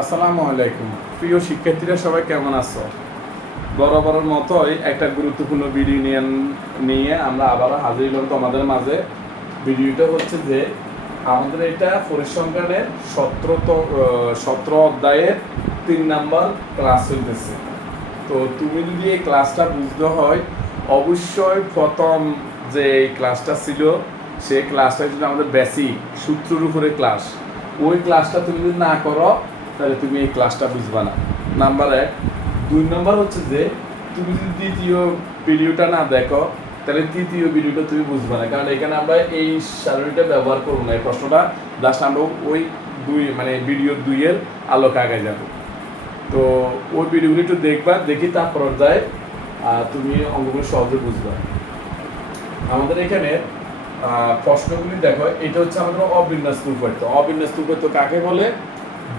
আসসালামু আলাইকুম। প্রিয় শিক্ষার্থীরা সবাই কেমন আছো? বরাবরের মতোই একটা গুরুত্বপূর্ণ ভিডিও নিয়ে আমরা আবারও হাজির হলাম তোমাদের মাঝে। ভিডিওটা হচ্ছে যে আমাদের এটা পরিসংখ্যানের 17 অধ্যায়ের 3 নাম্বার ক্লাস হইতেছে। তো তুমি যদি এই ক্লাসটা বুঝতে হয়, অবশ্যই প্রথম যে এই ক্লাসটা ছিল সেই ক্লাসটা ছিল আমাদের বেসিক সূত্রের উপরে ক্লাস। ওই ক্লাসটা তুমি যদি না করো তাহলে তুমি এই ক্লাসটা বুঝবা না। নাম্বার 1। 2 নম্বর হচ্ছে যে তুমি যদি দ্বিতীয় ভিডিওটা না দেখো তাহলে তৃতীয় ভিডিওটা তুমি বুঝবা না, কারণ এখানে আমরা এই সারণীটা ব্যবহার করবো না। এই প্রশ্নটা জাস্ট আমরা ওই ভিডিও 2 এর আলোকে আগে যাবো। তো ওই ভিডিওগুলো একটু দেখবা, দেখি তারপর যায় তুমি অঙ্কগুলো সহজে বুঝবা। আমাদের এখানে প্রশ্নগুলি দেখো, এটা হচ্ছে আমাদের অবিন্যস্ত উপাত্ত। অবিন্যস্ত উপাত্ত কাকে বলে?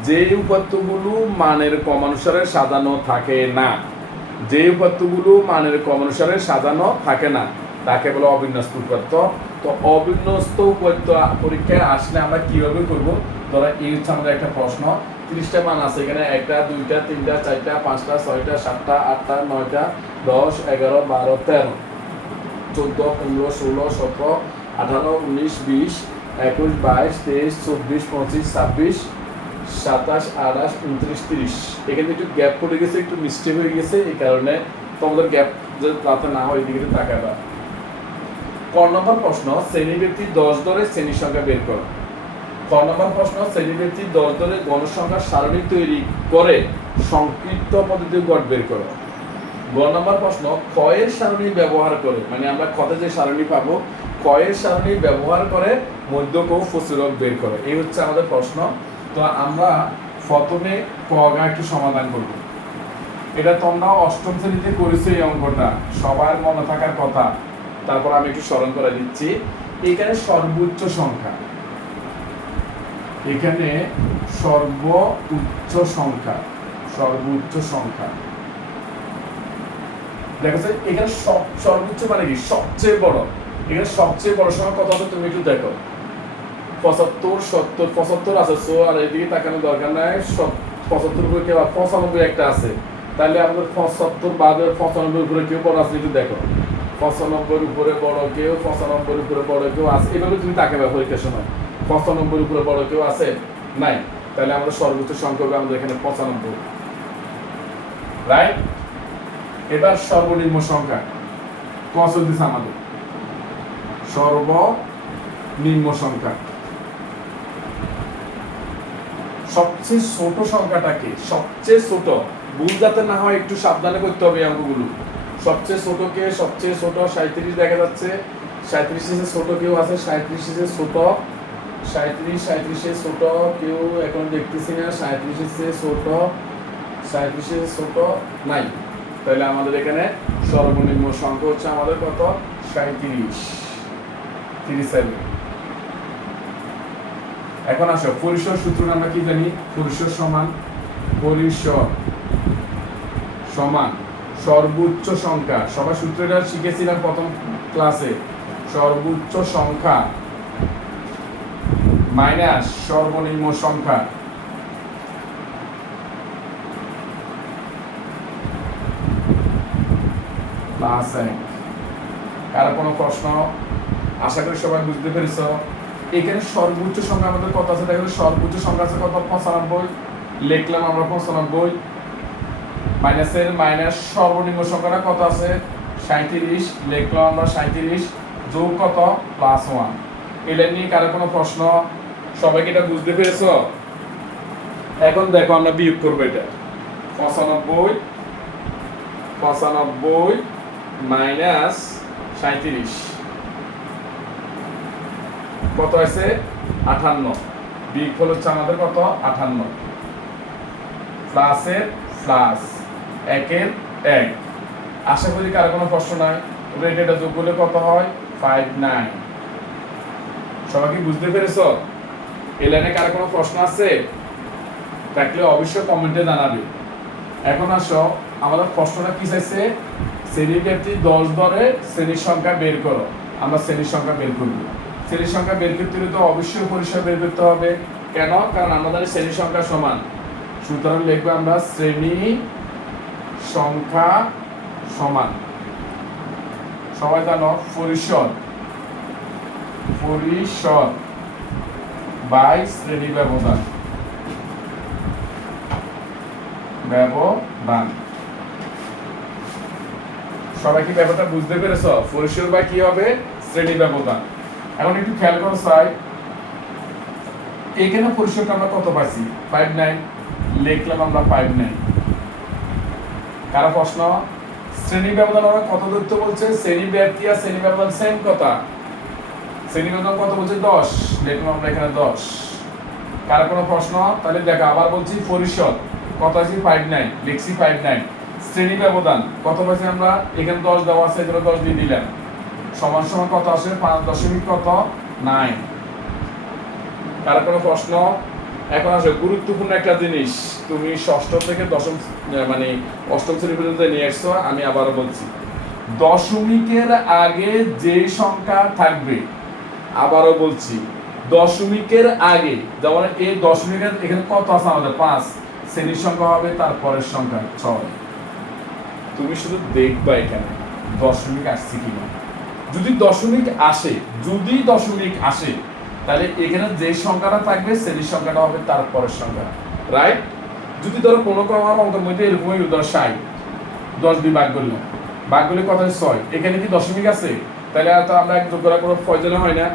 যে উপাত্তগুলো মানের ক্রমানুসারে সাজানো থাকে না, যে উপাত্তগুলো মানের ক্রমানুসারে সাজানো থাকে না তাকে বলে অবিন্যস্ত উপাত্ত। তো অবিন্যস্ত উপাত্ত পরীক্ষায় আসলে আমরা কিভাবে করব? ধরো এই হচ্ছে আমাদের একটা প্রশ্ন, 30টা মান আছে এখানে, 1টা 2টা 3টা 4টা 5টা 6টা 7টা 8টা 9টা 10 11 12 13 14 15 16 17 18 19 20 21 22 23 24 25 26 27 28 29 30। এখানে একটু গ্যাপ পড়ে গেছে, একটু মিস্টেক হয়ে গেছে, এই কারণে তোমাদের গ্যাপ যাতে না হয় এদিকে তাকাবা। ক নম্বর প্রশ্ন, শ্রেণীব্যক্তি 10 ধরে শ্রেণীর সংখ্যা বের করো। ক নম্বর প্রশ্ন, শ্রেণীব্যক্তি 10 ধরে গণসংখ্যার সারণী তৈরি করে সংক্ষিপ্ত পদ্ধতিতে গড় বের করো। গ নম্বর প্রশ্ন, ক্ষয়ের সারণী ব্যবহার করে, আমরা ক্ষতে যে সারণী পাবো, ক্ষয়ের সারণী ব্যবহার করে মধ্যক ও প্রচুরক বের করে। এই হচ্ছে আমাদের প্রশ্ন। তো আমরা প্রথমে কগা একটু সমাধান করব। এটা তোমরা অষ্টম শ্রেণীতে করেছো, এই অঙ্কটা সবার মনে থাকার কথা। তারপর আমি একটু স্মরণ করে দিচ্ছি। এখানে সর্বোচ্চ সংখ্যা, এখানে সর্বোচ্চ সংখ্যা, সর্বোচ্চ সংখ্যা দেখা যায় এখানে সর্বোচ্চ মানে কি? সবচেয়ে বড়। এখানে সবচেয়ে বড় সংখ্যা কত আছে তুমি একটু দেখো। 75 70 75 আছে, সো আর এদিকে তাকানোর দরকার নাই। 75 উপরে কেউ 95 একটা আছে, তাহলে আমাদের 75 বাদে 95 উপরে কেউ বড় আছে একটু দেখো। 95 উপরে বড় কেউ, 95 উপরে বড় কেউ আছে, এভাবে তুমি তাকাবে পরীক্ষার সময়। 95 উপরে বড় কেউ আছে? নাই। তাহলে আমাদের সর্বোচ্চ সংখ্যা হবে আমাদের এখানে 95, রাইট? এবার সর্বনিম্ন সংখ্যা কত দিচ্ছে আমাদের? সর্বনিম্ন সংখ্যা সবচেয়ে ছোট সংখ্যাটাকে, সবচেয়ে ছোট, ভুল যাতে না হয় একটু সাবধানে করতে হবে এই অঙ্কগুলো। সবচেয়ে ছোটকে, সবচেয়ে ছোট 37 দেখা যাচ্ছে। 37 এর ছোট কেউ আছে? 37 এর ছোট 37 এর ছোট কেউ এখন দেখতেছি না। 37 এর ছোট, 37 এর ছোট নাই। তাহলে আমাদের এখানে সর্বনিম্ন সংখ্যা হচ্ছে আমাদের কত? 37। এখন আসো, পরিসর সূত্র আমরা কি জানি? পরিসর সমান সর্বোচ্চ সংখ্যা। সবাই সূত্রটা শিখেছিলাম প্রথম ক্লাসে। সর্বোচ্চ সংখ্যা মাইনাস সর্বনিম্ন সংখ্যা। কারো কোনো প্রশ্ন? আশা করি সবাই বুঝতে পেরেছ। এখানে সর্বোচ্চ সংখ্যা আমাদের কত আছে? দেখো, সর্বোচ্চ সংখ্যা আছে কত? 95। লিখলাম আমরা 95। মাইনাসের মাইনাস সর্বনিম্ন সংখ্যাটা কত আছে? 37। লিখলাম আমরা 37। যোগ কত? +1। এটা নিয়ে কারো কোনো প্রশ্ন? সবাইকে এটা বুঝতে পেরেছ? এখন দেখো আমরা বিয়োগ করবো এটা। 95 মাইনাস 37 কত আছে? 58। বিয়োগফল হচ্ছে আমাদের কত? 58। প্লাসের প্লাস, একের এক। আশা করি কারো কোনো প্রশ্ন নাই। এটা যোগ করলে কত হয়? 59। সবাই কি বুঝতে পেরেছ? এই লাইনে কারো কোনো প্রশ্ন আছে? থাকলে অবশ্যই কমেন্টে জানাবে। এখন আসো, আমাদের প্রশ্নটা কি চাইছে? শ্রেণীব্যক্তি 10 ধরে শ্রেণীর সংখ্যা বের করো। আমরা শ্রেণীর সংখ্যা বের করব। শ্রেণীর সংখ্যা বের করতে হলে তো অবশ্যই পরিসর বের করতে হবে। কেন? কারণ আমাদের শ্রেণীর সংখ্যা সমান সুতরাং লিখবো আমরা শ্রেণী সংখ্যা সমান, সবাই জানো পরিসর বাই শ্রেণী ব্যবধান সবাই কি ব্যাপারটা বুঝতে পেরেছ? পরিসর বাই কি হবে? শ্রেণী ব্যবধান। এখন একটু খেয়াল করো সাই, এখানে পরিসরটা আমরা কত পাইছি? 5.9 লিখলাম আমরা 5.9। কারো প্রশ্ন? শ্রেণী ব্যবধান আমরা কত ধরতে বলছে? শ্রেণী ব্যাপ্তি আর শ্রেণী ব্যবধান সেম কথা। শ্রেণী ব্যবধান কত বলছে? 10 লিখলাম আমরা এখানে 10। কারো কোনো প্রশ্ন? তাহলে দেখো আবার বলছি পরিসর কত আছে? 5.9 লিখছি 5.9। শ্রেণী ব্যবধান কত পাইছি আমরা? এখানে 10 দেওয়া আছে, এখানে 10 দিয়ে দিলাম, সমান সমান কত আসে? 5.9। কারো কোনো প্রশ্ন? এখন আসলে গুরুত্বপূর্ণ একটা জিনিস, তুমি ষষ্ঠ থেকে দশম মানে অষ্টম শ্রেণী পর্যন্ত নিয়ে আসছো। আমি আবারও বলছি, দশমিকের আগে যে সংখ্যা থাকবে, আবারও বলছি দশমিকের আগে, যেমন এই দশমিকের এখানে কত আছে আমাদের? 5, শ্রেণীর সংখ্যা হবে তারপরের সংখ্যা 6। তুমি শুধু দেখবা এখানে দশমিক আসছে কিনা। যদি দশমিক আসে তাহলে এখানে যে সংখ্যাটা থাকবে শ্রেণীর সংখ্যাটা হবে তারপরের সংখ্যা, রাইট? যদি ধরো কোনো ক্রমার অঙ্কের মধ্যে এরকমই ধর 60, 10 দিয়ে ভাগ করলে কত? 6। এখানে কি দশমিক আছে? তাহলে তো আমরা যোগ করার কোনো প্রয়োজন হয় না।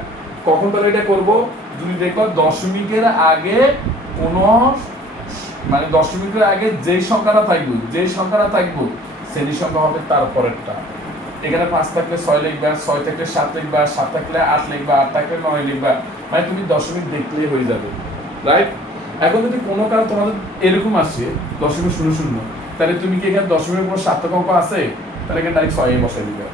কখন তাহলে এটা করবো? যদি দেখো দশমিকের আগে কোনো মানে দশমিকের আগে যেই সংখ্যাটা থাকবে শ্রেণীর সংখ্যা হবে তারপরেরটা। এখানে 5 থাকলে 6 লিখবা, 6 থাকলে 7 লিখবা, 7 থাকলে 8 লিখবা, 8 থাকলে 9 লিখবা, মানে তুমি দশমিক দেখলেই হয়ে যাবে, রাইট? এখন যদি কোনো কারণ তোমাদের এরকম আসে 0.00, তাহলে তুমি কি এখানে দশমিকের কোনো সার্থক অঙ্ক আছে? তাহলে এখানে ডাইরেক্ট 6 বসাই দিবে।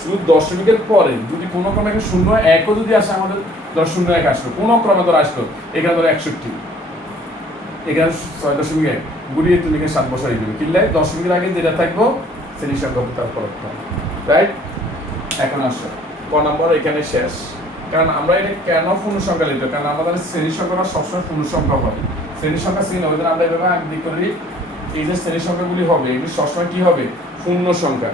শুধু দশমিকের পরে যদি কোনো ক্রমে 0.1 যদি আসে, আমাদের 0.1 আসলো, কোনো ক্রমে ধর আসলো, এখানে ধর 61, এখানে 6.1 গুড়িয়ে তুমি এখানে 7 বসাই দিবে। কিনলে দশমিকের আগে যেটা থাকবো শ্রেণীর সংখ্যা তারপর, রাইট? এখন আসো ক নম্বর, এখানে শেষ। কারণ আমরা এটা কেন পূর্ণ সংখ্যা লিখতে? কারণ আমাদের শ্রেণীর সংখ্যাটা সবসময় পূর্ণ সংখ্যা হয়। শ্রেণীর সংখ্যা শ্রেণী হবে, আমরা এভাবে আগে করি, এই যে শ্রেণীর সংখ্যাগুলি হবে এগুলি সবসময় কি হবে? পূর্ণ সংখ্যা।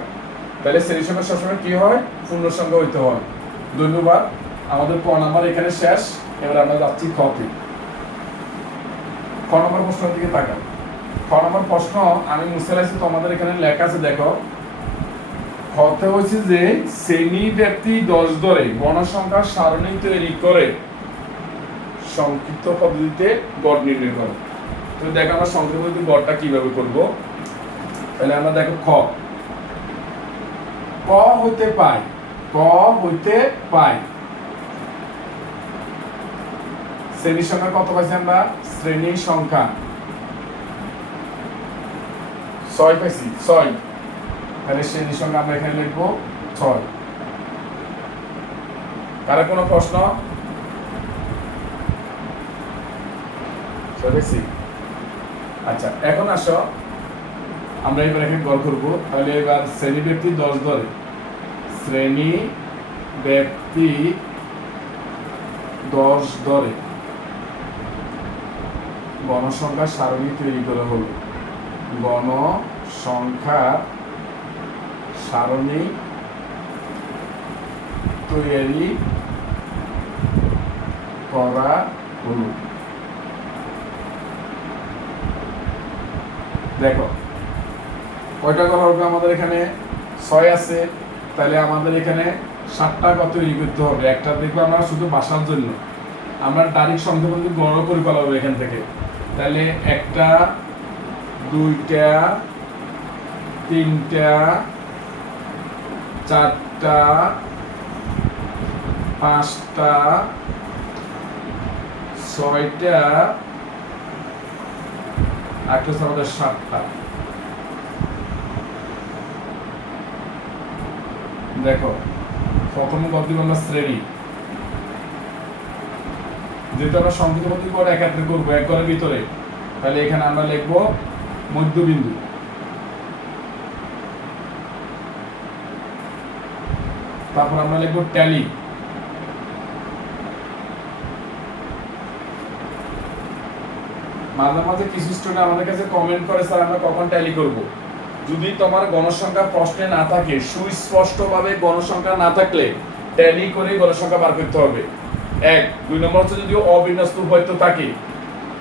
তাহলে শ্রেণীর সংখ্যা সবসময় কি হয়? পূর্ণ সংখ্যা হইতে হয়। ধন্যবাদ। আমাদের ক নম্বর এখানে শেষ। এবার আমরা যাচ্ছি খতে। খ নম্বর প্রশ্নের দিকে তাকাও। খ নম্বর প্রশ্ন আমি মুছে রাখছি, তোমাদের এখানে লেখা আছে, দেখো। খতে হচ্ছে যে শ্রেণী ব্যাপ্তি 10 ধরে গণসংখ্যার সারণী তৈরি করে সংক্ষিপ্ত পদ্ধতিতে গড় নির্ণয় করো। তো দেখো আমরা সংক্ষিপ্ত পদ্ধতি গড়টা কিভাবে করব। তাহলে আমরা দেখো ক হইতে পাই শ্রেণীর সংখ্যা কত পাইছি আমরা? শ্রেণীর সংখ্যা 6 পাইছি, 6। তাহলে শ্রেণীর সংখ্যা আমরা এখানে লিখবো 6। কারো কোনো প্রশ্ন? আচ্ছা, এখন আসো আমরা এবার এখানে গড় করবো। তাহলে এবার শ্রেণী ব্যক্তি 10 ধরে, শ্রেণী ব্যক্তি 10 ধরে গণসংখ্যার সারণী তৈরি করা হলো। গণসংখ্যার সারণী তৈরি করা হলো। দেখো কয়টা ঘর হবে আমাদের এখানে? 6 আছে। তাহলে আমাদের এখানে 7টা ঘর তৈরি করতে হবে। একটা দেখবো আমরা শুধু বাসার জন্য, আমরা ডাইরেক্ট সংখ্যা পদ্ধতি গড় করে ফেলাবো এখান থেকে। তাহলে 1টা 2টা 3টা 4টা 5টা 6টা 8টা 7টা। দেখো প্রথম গড় দিব আমরা শ্রেণী, যেহেতু আমরা সংক্ষিপ্ত পদ্ধতি করে একাত্রে করবো এক ঘরের ভিতরে, তাহলে এখানে আমরা লিখবো মধ্যবিন্দু। তারপর আমরা লিখবো ট্যালি। মাঝে মাঝে কিছু স্টুডেন্ট আমাদের কাছে কমেন্ট করে স্যার আমরা কখন ট্যালি করব। যদি তোমার গণসংখ্যা প্রশ্নে না থাকে, সুস্পষ্টভাবে গণসংখ্যা না থাকলে ট্যালি করে গণসংখ্যা বার করতে হবে। এক, দুই নম্বর হচ্ছে যদি অবিন্যস্ত উপাত্ত থাকে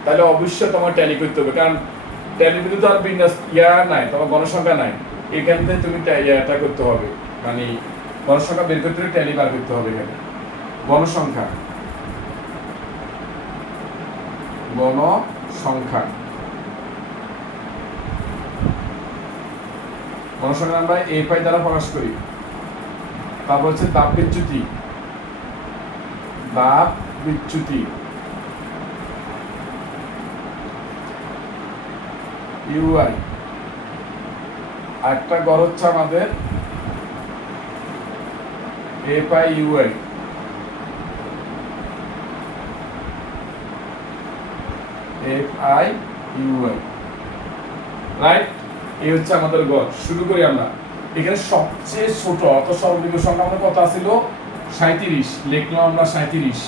তাহলে অবশ্যই তোমার ট্যালি করতে হবে, কারণ ট্যালির ভিতরে তো আর বিন্যাস নাই, তোমার গণসংখ্যা নাই, এখান থেকে তুমি এটা করতে হবে, মানে গণসংখ্যা বের করতে হলে ট্যালি বার করতে হবে। এখানে গণসংখ্যা গণসংখ্যা আমরা এ পাই দ্বারা প্রকাশ করি। তারপর হচ্ছে তাপ বিচ্যুতি ইউআই। একটা গড় হচ্ছে আমাদের এ পাই ইউআই। রাইট, এই হচ্ছে আমাদের গড়। শুরু করি আমরা। এখানে সবচেয়ে ছোট অত সর্বনিম্ন সংখ্যা আমাদের কত ছিল? 37 লিখলাম আমরা 37।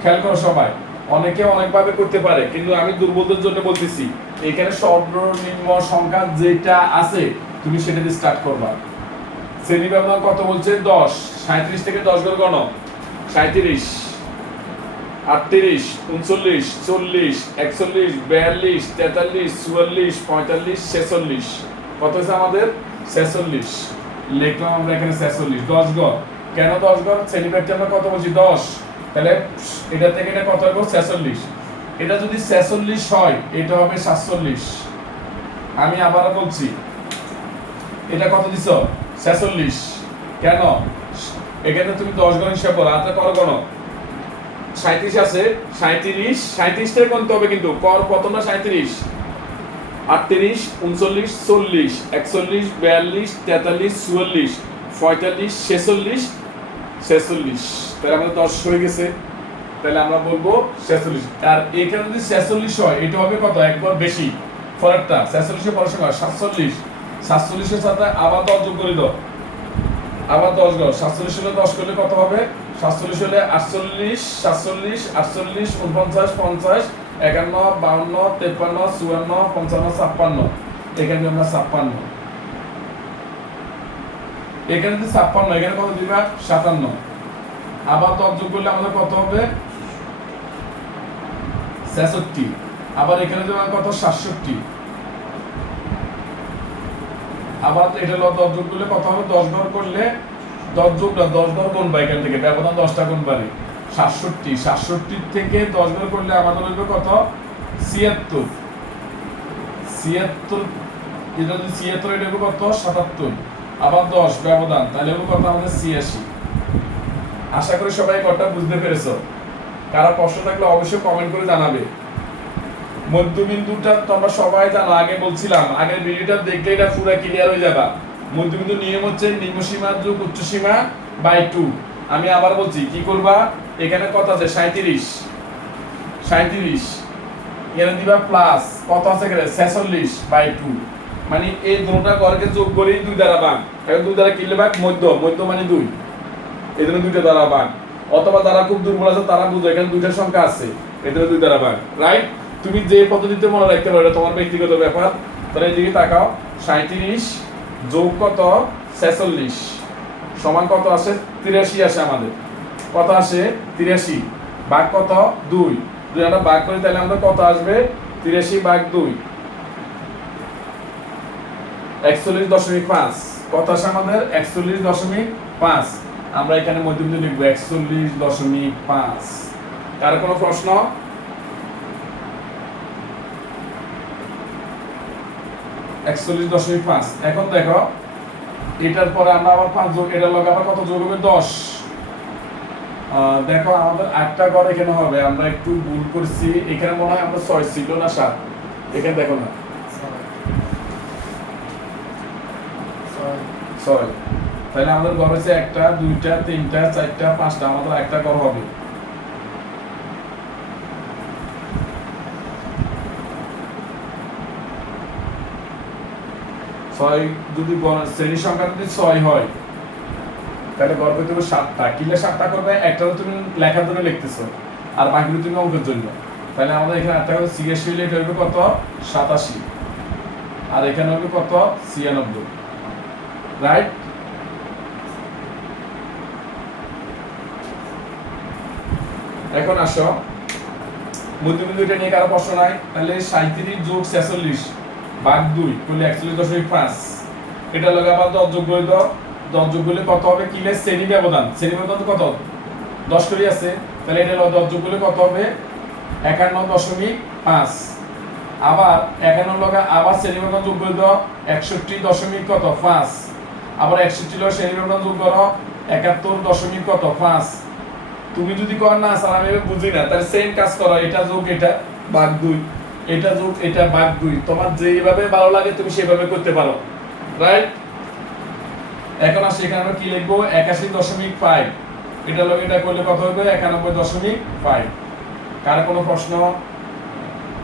খেয়াল করো সবাই, অনেকে অনেকভাবে করতে পারে, কিন্তু আমি দুর্বলদের জন্য বলতেছি এখানে সর্বনিম্ন সংখ্যা যেটা আছে তুমি সেটা দিয়ে স্টার্ট করবা। শ্রেণী ব্যবধান কত বলছে? 10। 37 থেকে 10 গড় গণ। 37, 38, 39, 40, 41, 42, 43, 44, 45, 46। কত হয়েছে আমাদের? 46 লিখলাম আমরা এখানে 46। 10 গড়। কেন 10 গড়? শ্রেণী ব্যবধান আমরা কত বলছি? 10। তাহলে এটা থেকে এটা কত হবে? 46। এটা যদি 46 হয় এটা হবে 47। আমি আবার বলছি, এটা কত দিছো? 46। কেন? এখানে তুমি 10 গণ হিসাব করো, হাতে করো গণ। 37 আছে, 37 থেকে গুনতে হবে, কিন্তু কর কত না? 37, 38, 39, 40, 41, 42, 43, 44, 45, 46, 46। তাহলে আমাদের 10 হয়ে গেছে। তাহলে আমরা বলবো 46। আর এখানে যদি 46 হয় এটা হবে কত? একবার বেশি ফরকটা। 46 এর পরের সংখ্যা 47। 47 এর সাথে আবার 10 যোগ করে দাও, আবার 10 গড়। 47 হলে 10 করলে কত হবে? 47 হলে 48, 47, 48, 49, 50, 51, 52, 53, 54, 55, 56। এখানে আমরা 56। এখানে যদি 56, এখানে কত দিবা? 57। আবার 10 যোগ করলে আমাদের কত হবে? 66। আবার এখানে দেবা কত? 67। আবার এটা হলো 10 যোগ করলে কত হবে? 10 গড় করলে 10 যোগ না, 10 গড় গুণবা এখান থেকে, ব্যবধান 10টা গুণবা নেই। 67, 67 থেকে 10 গড় করলে আমাদের হইবে কত? 76। 76, এটা যদি 76 এটা হবে কত? 77। আবার 10 ব্যবধান, তাহলে হবে কত আমাদের? 86। আশা করি সবাই কতটা বুঝতে পেরেছো। কারা প্রশ্ন থাকলে অবশ্যই কমেন্ট করে জানাবে। মধ্যবিন্দুটা তোমরা সবাই জানো, আগে বলছিলাম, আগের ভিডিওটা দেখলে এটা পুরো ক্লিয়ার হয়ে যাবে। মধ্যবিন্দু নিয়ম হচ্ছে নিম্ন সীমা যোগ উচ্চ সীমা বাই 2। আমি আবার বলছি কি করবা, এখানে কত আছে? 37, 37 এখানে দিবা প্লাস কত আছে এখানে? 46 বাই 2। মানে এই দুটোটা গড়কে যোগ করে 2 দ্বারা ভাগ। এখন 2 দ্বারা কিলে ভাগ মধ্য, মধ্য মানে 2, এজন্য 2টা দ্বারা ভাগ। অথবা যারা খুব দুর্বল আছে তারা বুঝো এখানে 2টা সংখ্যা আছে, এজন্য 2 দ্বারা ভাগ। রাইট, তুমি যে পদ্ধতিতে মনে রাখতে পারো এটা তোমার ব্যক্তিগত ব্যাপার। তাহলে এদিকে তাকাও, 37 যোগ কত? 46 সমান কত আসে? 83 আসে আমাদের। কত আসে? 83 ভাগ কত? 2। 2 আমরা ভাগ করি তাহলে আমাদের কত আসবে? 83 ভাগ 2 41.5। কত আসে আমাদের? 41.5। আমরা এখানে মধ্যবিন্দু লিখবো 41.5। কার কোনো প্রশ্ন? এখন দেখো এটার পরে আমরা আবার 5 যোগ, এটার লগে আবার কত যোগ হবে? 10। দেখো আমাদের 8টা গড় এখানে হবে, আমরা একটু ভুল করছি। এখানে মনে হয় আমরা 6 ছিল না 7, এখানে দেখো না 6। তাহলে আমাদের গড় হচ্ছে 1টা 2টা 3টা 4টা 5টা, আমাদের 1টা গড় হবে। যদি শ্রেণীর সংখ্যা যদি 6 হয় তাহলে গড় করতে হবে 7টা। কিলে 7টা করবে? একটা তো তুমি লেখার জন্য লিখতেছো আর বাকিগুলো তুমি অঙ্কের জন্য। তাহলে আমাদের এখানে একটা করে 86 হলে এটা হবে কত 87, আর এখানে হবে কত 96, রাইট? এখন আসো মধ্যবিন্দু এটা নিয়ে কারো প্রশ্ন নাই, তাহলে 37 যোগ 46 ভাগ 2 করলে 41.5, এটা লগে আবার 10 যোগ করে দাও, 10 যোগ করলে কত হবে? কি লেস শ্রেণী ব্যবধান কত 10 করে আছে, তাহলে এটা 10 যোগ করলে কত হবে 51.5, আবার 51 লগে আবার শ্রেণী ব্যবধান যোগ করে দাও 61.5, আবার 61 লগে শ্রেণী ব্যবধান যোগ করো 71.5। তুমি যদি কর না স্যার আমি বুঝি না, তাহলে সেম কাজ করো, এটা যোগ এটা ভাগ 2, এটা যোগ এটা ভাগ 2, তোমার যেভাবে ভালো লাগে তুমি সেভাবে করতে পারো, রাইট? এখন আসলে এখানে আমরা কি লিখবো 81.5, এটা লগে এটা করলে কত হবে 91.5। কার কোনো প্রশ্ন?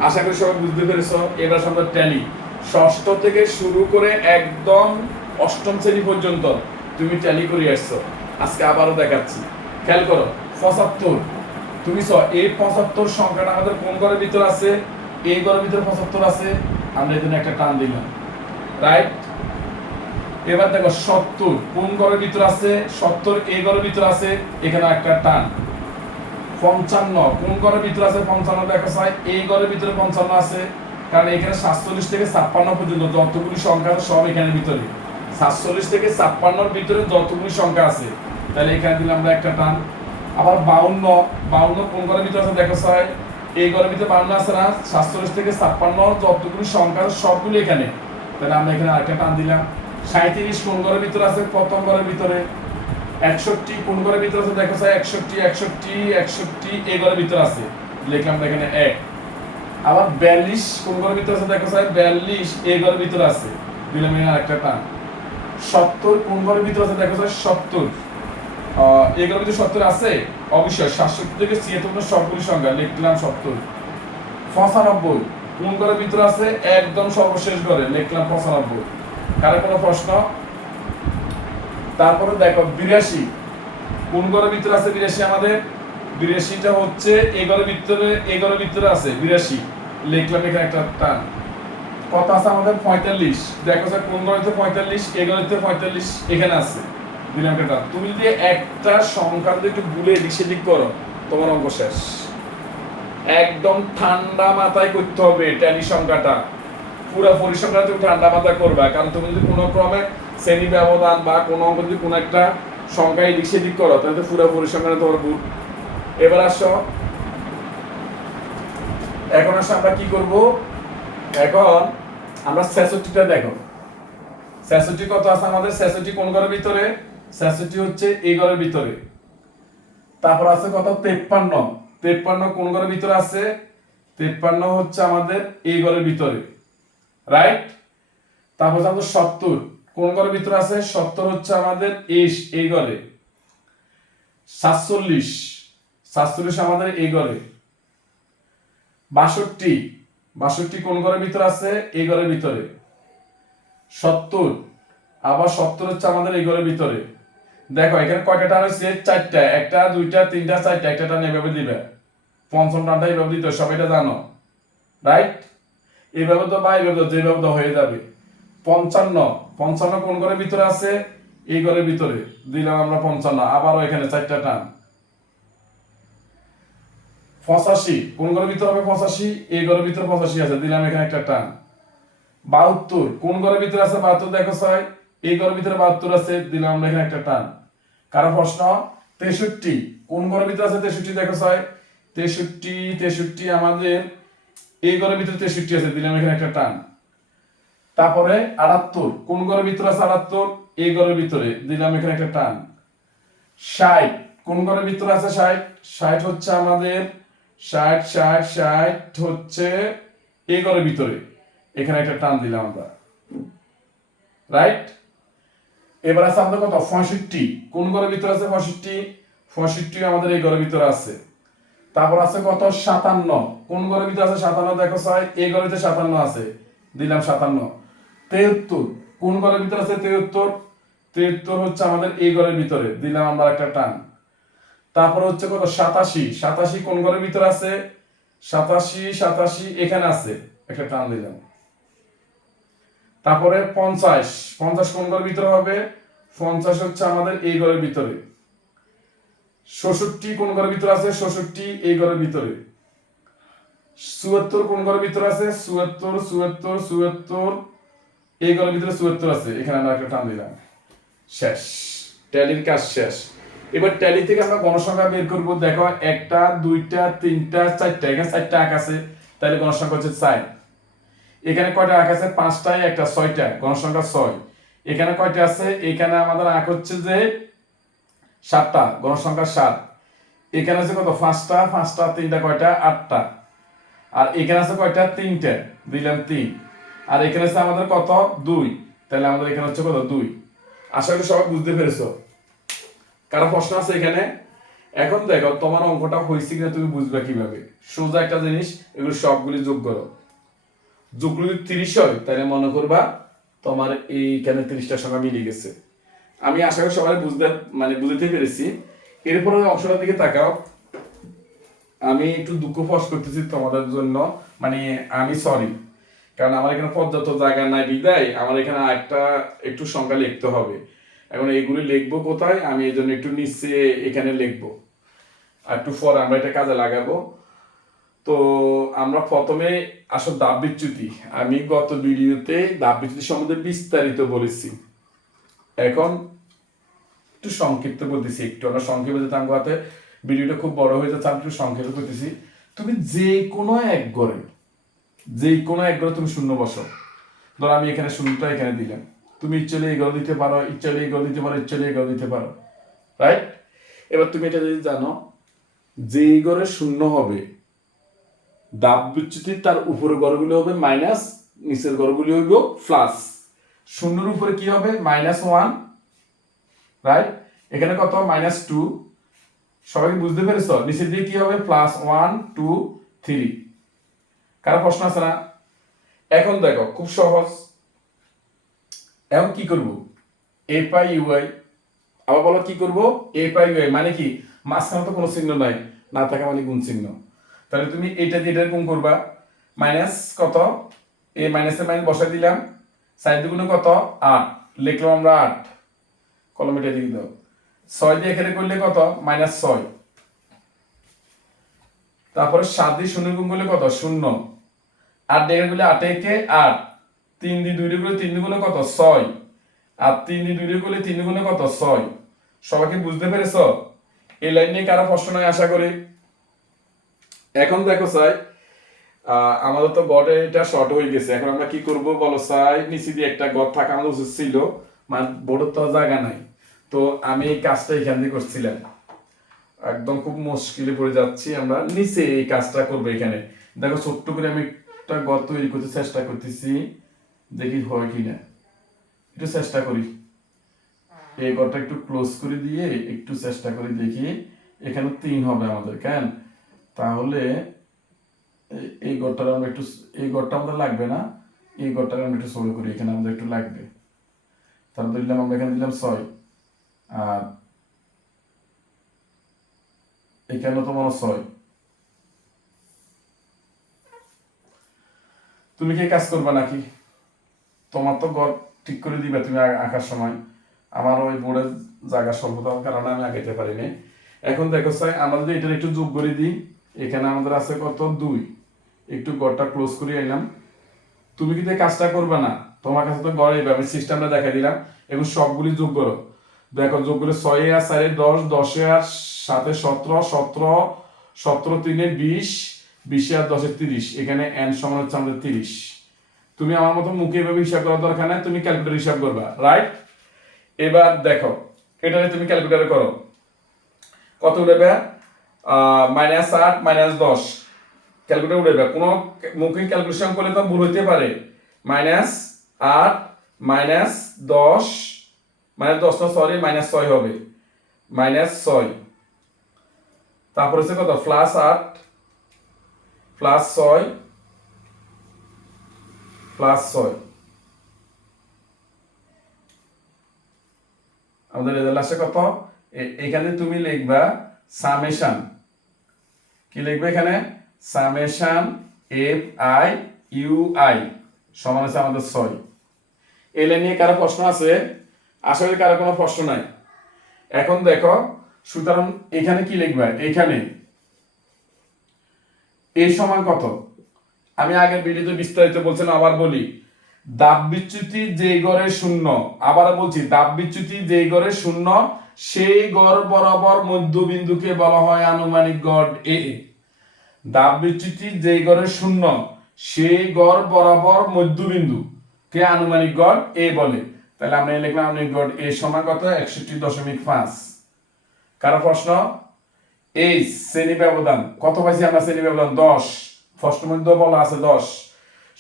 আশা করি সবাই বুঝতে পেরেছো। এবার আমরা ট্যালি ষষ্ঠ থেকে শুরু করে একদম অষ্টম শ্রেণী পর্যন্ত তুমি ট্যালি করে আসছো, আজকে আবারও দেখাচ্ছি, খেয়াল করো। 75, তুমি এই 75 সংখ্যাটা আমাদের কোন ঘরের ভিতর আছে? এই ঘরের ভিতরে 75 আছে, আমরা এখানে একটা টান দিলাম, রাইট? এবার দেখো 70 কোন ঘরের ভিতর আছে? 70 এই ঘরের ভিতর আছে, এখানে একটা টান। 55 কোন ঘরের ভিতর আছে? 55 দেখো এই ঘরের ভিতরে 55 আছে, কারণ এখানে 47 থেকে 56 পর্যন্ত যতগুলি সংখ্যা আছে সব এখানের ভিতরে, 47 থেকে 56 এর ভিতরে যতগুলি সংখ্যা আছে, তাহলে এখানে দিলাম আমরা একটা টান। আবার 52 কোন ঘরের ভিতরে আছে? দেখো এই ঘরের ভিতরে 52 আছে না, 47 থেকে 56 যতগুলি সংখ্যা আছে সবগুলো এখানে, তাহলে আমরা এখানে আরেকটা টান দিলাম। 37 কোন ঘরের ভিতরে আছে? প্রথম ঘরের ভিতরে। 61 কোন ঘরের ভিতরে আছে? দেখো 61 এই ঘরের ভিতরে আছে, লিখলাম এখানে 1। আবার 42 কোন ঘরের ভিতরে আছে? দেখো 42 এই ঘরের ভিতরে আছে, দিলাম এখানে আরেকটা টান। 70 কোন ঘরের ভিতরে আছে? দেখো 70 এই ঘরের ভিতরে 70 আছে, অবশ্যই 67 থেকে 76 সবগুলি সংখ্যা, লিখলাম 70। 95 কোন ঘরের ভিতরে আছে? একদম সর্বশেষ ঘরে, লিখলাম 95। কার কোনো প্রশ্ন? তারপরে দেখো 82 কোন ঘরের ভিতরে আছে? 82 আমাদের 82টা হচ্ছে এই ঘরের ভিতরে আছে 82, লিখলাম এখানে একটা টান। কত আছে আমাদের? 45, দেখো কোন ঘরেতে 45? এই ঘরেতে 45 এখানে আছে, দিলাম একটা টান। তুমি যদি একটা সংখ্যা যদি একটু ভুলে এদিক সেদিক করো, তোমার অঙ্ক শেষ। একদম ঠান্ডা মাথায় করতে হবে ট্যালি সংখ্যাটা, পুরো পরিসংখ্যাটা তুমি ঠান্ডা মাথায় করবা, কারণ তুমি যদি কোনো ক্রমে শ্রেণী ব্যবধান বা কোনো অঙ্ক যদি কোনো একটা সংখ্যা এদিক সেদিক করো, তাহলে তো পুরো পরিসংখ্যাটা তোমার ভুল। এবার আসো, এখন আসো আমরা কি করব? এখন আমরা 66টা দেখো, 66 কত আছে আমাদের? 66 কোন ঘরের ভিতরে? 66 হচ্ছে এই ঘরের ভিতরে। তারপর আছে কত? 53 কোন ঘরের ভিতরে আছে? 53 হচ্ছে আমাদের এই ঘরের ভিতরে, রাইট? তারপর আমাদের 70 কোন ঘরের ভিতরে আছে? 70 হচ্ছে আমাদের এই ঘরে। 47 আমাদের এই ঘরে। 62 কোন ঘরের ভিতরে আছে? এই ঘরের ভিতরে। 70 আবার 70 হচ্ছে আমাদের এই ঘরের ভিতরে। দেখো এখানে কয়টা টান হয়েছে? 4টা, 1টা 2টা 3টা 4টা, একটা টান এভাবে দিবে, পঞ্চম টানটা এইভাবে দিতে, সবাই এটা জানো, রাইট? এইভাবে তো বা এইভাবে তো যেভাবে তো হয়ে যাবে। 55 কোন ঘরের ভিতরে আছে? এই ঘরের ভিতরে, দিলাম আমরা 55, আবারও এখানে 4টা টান। 85 কোন ঘরের ভিতরে হবে? 85 এই ঘরের ভিতরে 85 আছে, দিলাম এখানে একটা টান। 72 কোন ঘরের ভিতরে আছে? 72 দেখো এই ঘরের ভিতরে 72 আছে, দিলাম আমরা এখানে একটা টান। কারো প্রশ্ন? 63 কোন ঘরের ভিতরে আছে? 63 দেখো 63 আমাদের এই ঘরের ভিতরে 63 আছে, দিলাম এখানে একটা টান। তারপরে 78 কোন ঘরের ভিতরে আছে? 78 এই ঘরের ভিতরে, দিলাম এখানে একটা টান। 60 কোন ঘরের ভিতরে আছে? 60 হচ্ছে আমাদের 60 হচ্ছে এই ঘরের ভিতরে, এখানে একটা টান দিলাম আমরা, রাইট? এবার আছে আমাদের কত? 65 কোন ঘরের ভিতরে আছে? 65 আমাদের এই ঘরের ভিতরে আছে। তারপর আছে কত? 57 কোন ঘরের ভিতরে আছে? 57 দেখো এই ঘরের ভিতরে 57 আছে, দিলাম 57। 73 কোন ঘরের ভিতরে আছে? 73 হচ্ছে আমাদের এই ঘরের ভিতরে, দিলাম আমরা একটা টান। তারপর হচ্ছে কত? 87 কোন ঘরের ভিতরে আছে? 87 87 এখানে আছে, একটা টান দিলাম। তারপরে 50 50 কোন ঘরের ভিতরে হবে? 50 হচ্ছে আমাদের এই ঘরের ভিতরে। 66 কোন ঘরের ভিতরে আছে? 66 এই ঘরের ভিতরে। 74 কোন ঘরের ভিতরে আছে? 74 74 74 এই ঘরের ভিতরে 74 আছে, এখানে আমরা একটা টান দিলাম। শেষ, ট্যালির কাজ শেষ। এবার ট্যালি থেকে আমরা গণসংখ্যা বের করব। দেখো, একটা, দুইটা, তিনটা, চারটা, এখানে চারটা আঁক আছে, তাহলে গণসংখ্যা হচ্ছে 4। এখানে কয়টা আঁক আছে? 5টায় একটা, 6টা, গণসংখ্যা 6। এখানে কয়টা আছে? এখানে আমাদের আঁক হচ্ছে যে 7টা, গণসংখ্যা 7। এখানে আছে কত? 5টা, 5টা, 3টা কয়টা? 8টা। আর এখানে আছে কয়টা? 3টে, দিলাম 3। আর এখানে আছে আমাদের কত? 2, তাহলে আমাদের এখানে হচ্ছে কত? 2। আশা করি সবাই বুঝতে পেরেছো। কারো প্রশ্ন আছে এখানে? এখন দেখো তোমার অঙ্কটা হয়েছে কিনা তুমি বুঝবে কিভাবে। সোজা একটা জিনিস, এগুলো সবগুলি যোগ করো। যোগ যদি 30 হয় তাহলে মনে করবা তোমার এইখানে 30টার সংখ্যা মিলে গেছে। আমি আশা করি সবাই বুঝতে পেরেছি। এরপরে অংশটার দিকে তাকাও। আমি একটু দুঃখ প্রকাশ করতেছি তোমাদের জন্য, আমি সরি, কারণ আমার এখানে পর্যাপ্ত জায়গা নাই বিদায় আমার এখানে একটা একটু সংখ্যা লিখতে হবে। এখন এইগুলি লিখবো কোথায়? আমি এই জন্য একটু নিচে এখানে লিখবো, আর একটু পরে আমরা এটা কাজে লাগাবো। তো আমরা প্রথমে আসলে ধাপ বিচ্যুতি, আমি গত ভিডিওতে ধাপ বিচ্যুতি সম্বন্ধে বিস্তারিত বলেছি। এখন একটু সংক্ষিপ্ত বলতেছি, একটু আমরা সংক্ষেপে যেতাম, হাতে ভিডিওটা খুব বড় হয়ে যাচ্ছে, আমি একটু সংক্ষেপে করতেছি। তুমি যে কোনো এক ঘরে তুমি শূন্য বসো। ধরো আমি এখানে শূন্যটা এখানে দিলাম, তুমি ইচ্ছে হলে এই ঘর দিতে পারো, ইচ্ছে হলে এই ঘর দিতে পারো, ইচ্ছে হলে এই ঘর দিতে পারো, রাইট? এবার তুমি এটা যদি জানো, যেই ঘরে শূন্য হবে ধাপ বিচ্যুতি তার উপরের ঘরগুলি হবে মাইনাস, নিচের ঘরগুলি হইব প্লাস। শূন্যের উপরে কি হবে? -1, রাইট? এখানে কত? -2। সবাই বুঝতে পেরেছো? নিচের দিকে কি হবে? +1 2 3। কারো প্রশ্ন আছে না? এখন দেখো, খুব সহজ। এখন কি করব? a পাই ইউআই। আবার বলো কি করব? a পাই ইউআই মানে কি? মাঝখানে তো কোনো চিহ্ন নাই, না থাকা মানে গুণ চিহ্ন। তাহলে তুমি এটা দিয়ে এটা গুণ করবা। মাইনাস কত? এই মাইনাসের মাইনাস বসাই দিলাম। 4 দুগুণে কত? 8, লিখলাম আমরা 8, কলমে এটা দিয়ে দাও। 6 দিয়ে এখানে করলে কত? -6। তারপরে 7 দিয়ে 0 গুণ করলে কত? 0। 8 দিয়ে করলে 8 একে 8, 3 দিয়ে 2 দিয়ে করলে 3 দুগুণে কত? 6, আর 3 দিয়ে 2 দিয়ে করলে 3 দুগুণে কত? 6। সবাইকে বুঝতে পেরেছো? এই লাইন নিয়ে কারো প্রশ্ন নাই আশা করি। এখন দেখো স্যার, আমাদের তো গড়ে এটা শর্ট হয়ে গেছে। এখন আমরা কি করব বলো স্যার? নিচে দিয়ে একটা গড় থাকা আমাদের উচিত ছিল, বোর্ডের তো জায়গা নাই। তো আমি এই কাজটা এখান দিয়ে করছিলাম, একদম খুব মুশকিলে পড়ে যাচ্ছি। আমরা নিচে এই কাজটা করবো। এখানে দেখো ছোট্ট করে আমি একটা গর্ত তৈরি করতে চেষ্টা করতেছি, দেখি হয় কিনা, একটু চেষ্টা করি। এই গড়টা একটু ক্লোজ করে দিয়ে একটু চেষ্টা করি, দেখি। এখানে 3 হবে আমাদের, কেন? তাহলে এই গড়টা আমরা একটু, এই গড়টা আমাদের লাগবে না, এই গড়টা আমরা একটু ছোট করি, এখানে আমাদের একটু লাগবে। তারপর দিলাম আমরা এখানে দিলাম 6, আর এখানে তো মনে 6। তুমি কি কাজ করবা নাকি? তোমার তো গড় ঠিক করে দিবে তুমি আঁকার সময়। আমার ওই বোর্ডের জায়গা স্বল্পতার কারণে আমি আঁকাইতে পারিনি। এখন দেখো স্যার, আমরা যদি এটা একটু যোগ করে দিই, এখানে আমাদের আছে কত? 2। একটু গড়টা ক্লোজ করে আইলাম। তুমি কিন্তু কাজটা করবে না, তোমার কাছে তো গড় এইভাবে সিস্টেমটা দেখাই দিলাম। এখন সবগুলি যোগ করো। দেখো যোগ করে 6 আর 4 10, 10 আর 7 17, 17 17 3 20, 20 আর 10 30। এখানে n সমান হচ্ছে আমাদের 30। তুমি আমার মতো মুখে এভাবে হিসাব করার দরকার নাই, তুমি ক্যালকুলেটর হিসাব করবা, রাইট? এবার দেখো, এটা তুমি ক্যালকুলেটরে করো। কত উঠবে? -8 -10 ক্যালকুলেটর উঠবে। কোনো মুখে ক্যালকুলেশন করলে তো ভুল হইতে পারে। -8 -10 -10 না, সরি, -6 হবে। -6, তারপর হচ্ছে কত? +8 +6 +6। আমাদের রেজাল্ট আসে কত? এখানে তুমি লিখবা সামেশন। কি লিখবে এখানে? Summation F I U I সমান আছে আমাদের 6। এলে নিয়ে কারো প্রশ্ন আছে? আশা করি কারো কোনো প্রশ্ন নাই। এখন দেখো, সুতরাং এখানে কি লিখবা? এখানে এই সমান কত? আমি আগের ভিডিওতে বিস্তারিত বলছিলাম, আবার বলি, দাব বিচ্যুতি যেই গড়ে শূন্য, আবার বলছি, দাব বিচ্যুতি যেই গড়ে শূন্য সেই গড় বরাবর মধ্যবিন্দুকে বলা হয় আনুমানিক গড় এ। দাব বিচ্যুতি যেই গড়ে শূন্য সেই গড় বরাবর মধ্যবিন্দু কে আনুমানিক গড় এ বলে। তাহলে আমরা লিখলাম আনুমানিক গড় এ সমান কত? 61.5। কারো প্রশ্ন? এই শ্রেণী ব্যবধান কত পাইছি আমরা? শ্রেণী ব্যবধান 10, প্রশ্ন মধ্যে বলা আছে 10।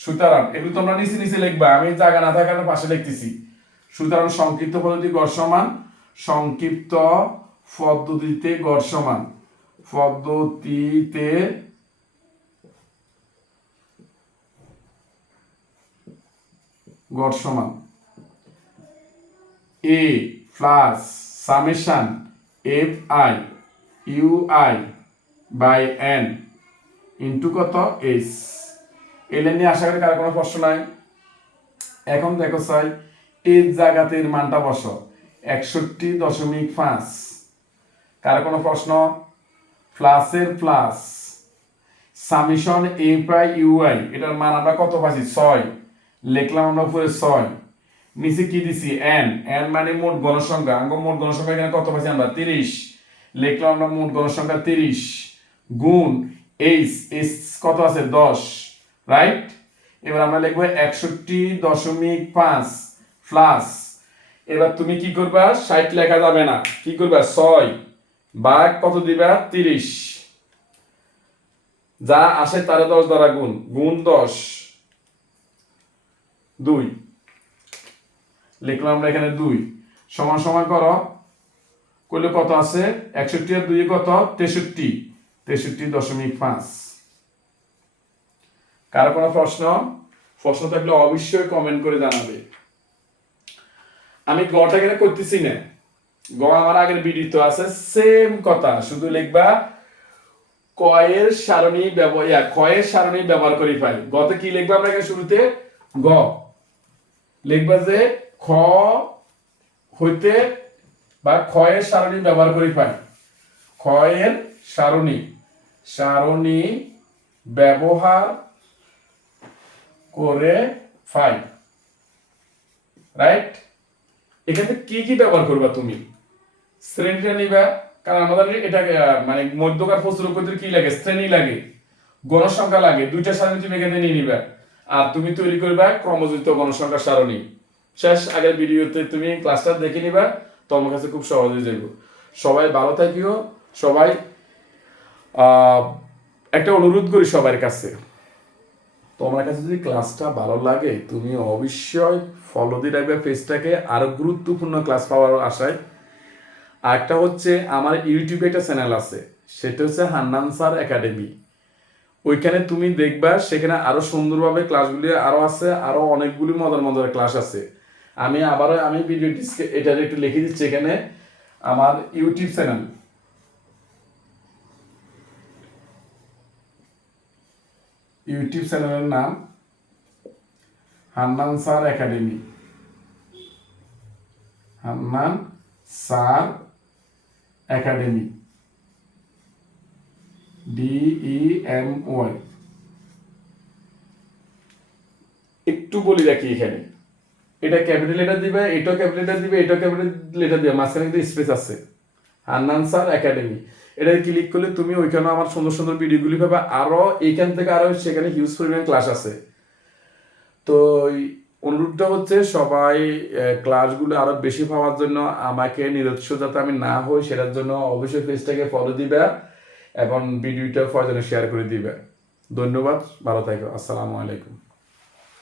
সুতরাং এগুলো তোমরা নিচে নিচে লিখবা, আমি জায়গা না থাকার পাশে লিখতেছি। সুতরাং সংক্ষিপ্ত পদ্ধতি গড় সমান, সংক্ষিপ্ত পদ্ধতিতে গড় সমান, পদ্ধতিতে গড় সমান A plus summation F I U I by N into কত? এস। এলে নিয়ে আশা করি কারো কোনো প্রশ্ন নাই। এখন দেখো চাই এর জায়গাতে এর মানটা বসো 61.5। কারো কোনো প্রশ্ন? প্লাসের plus summation F I U I, এটার মান আমরা কত পাচ্ছি? 6। লিখলাম আমরা উপরে 6, নিচে কি দিছি? এন। এন মানে মোট গণসংখ্যা। মোট গণসংখ্যা এখানে কত পাচ্ছি আমরা? 30। লিখলাম আমরা মোট গণসংখ্যা 30 গুণ এইচ। এইচ কত আছে? 10, রাইট? এবার আমরা লিখবো 61.5 প্লাস, এবার তুমি কি করবা? 60 লেখা যাবে না, কি করবা? 6 ভাগ কত দিবা? 30। যা আসে তারে 10 দ্বারা গুণ, গুণ 10, 2 লিখলাম আমরা এখানে 2 সমান সমান করো, করলে কত আছে? 61 আর 2 কত? 63, 63.5। কারো কোনো প্রশ্ন? প্রশ্ন থাকলে অবশ্যই কমেন্ট করে জানাবে। আমি গটা এখানে করতেছি না, গ আমার আগের ভিডিওতে আছে, সেম কথা, শুধু লিখবা কয়ের সারণী ব্যবহার, ক্ষয়ের সারণী ব্যবহার করি পাই। গতে কি লিখবা আমরা এখানে শুরুতে? গ লিখবা যে খ হইতে বা ক্ষয়ের সারণী ব্যবহার করি পাই। ক্ষয়ের সারণী, সারণী ব্যবহার করে পাই, রাইট? এখানে কি কি ব্যবহার করবা তুমি? শ্রেণীটা নিবা, কারণ আমাদের এটা মানে মধ্যকার প্রচুর পদ্ধতি কি লাগে? শ্রেণী লাগে, গণসংখ্যা লাগে, দুইটা সারণী তুমি এখানে নিয়ে নিবা। আর তুমি তৈরি করবা ক্রমযুক্ত গণসংখ্যা সারণী। শেষ আগের ভিডিওতে তুমি ক্লাসটা দেখে নিবা, তোমার কাছে খুব সহজ হয়ে যাবে। সবাই ভালো থাকিও। সবাই একটা অনুরোধ করি সবার কাছে, তোমার কাছে যদি ক্লাসটা ভালো লাগে তুমি অবশ্যই ফলো দিয়ে রাখবে পেজটাকে, আরো গুরুত্বপূর্ণ ক্লাস পাওয়ার আশায়। আর একটা হচ্ছে আমার ইউটিউবে একটা চ্যানেল আছে, সেটা হচ্ছে হান্নান স্যার একাডেমি। ওইখানে তুমি দেখবা, সেখানে আরো সুন্দরভাবে ক্লাসগুলি আরো আছে, আরো অনেকগুলি মজার মজার ক্লাস আছে। আমি ভিডিও এটা একটু লিখে দিচ্ছি এখানে, আমার ইউটিউব চ্যানেল, ইউটিউব চ্যানেলের নাম Hannan sir academy. Hannan sir academy, DEMY। একটু বলি রাখি, এখানে এটা ক্যাপিটাল লেটার দিবে, এটাও ক্যাপিটাল লেটার দিবে, এটাও ক্যাপিটাল লেটার দিবে, মাঝখানে কিন্তু স্পেস আছে। হান্নান স্যার একাডেমি, এটা ক্লিক করলে তুমি ওইখানে আমার সুন্দর সুন্দর ভিডিওগুলি পাবে। আরো এইখান থেকে আরো সেখানে হিউজ পরিমাণ ক্লাস আছে। তো অনুরোধটা হচ্ছে সবাই ক্লাসগুলো আরো বেশি পাওয়ার জন্য আমাকে নিরুৎস যাতে আমি না হই, সেটার জন্য অবশ্যই পেজটাকে ফলো দিবে এবং ভিডিওটা প্রয়োজনে শেয়ার করে দিবে। ধন্যবাদ, ভালো থাকো, আসসালামু আলাইকুম।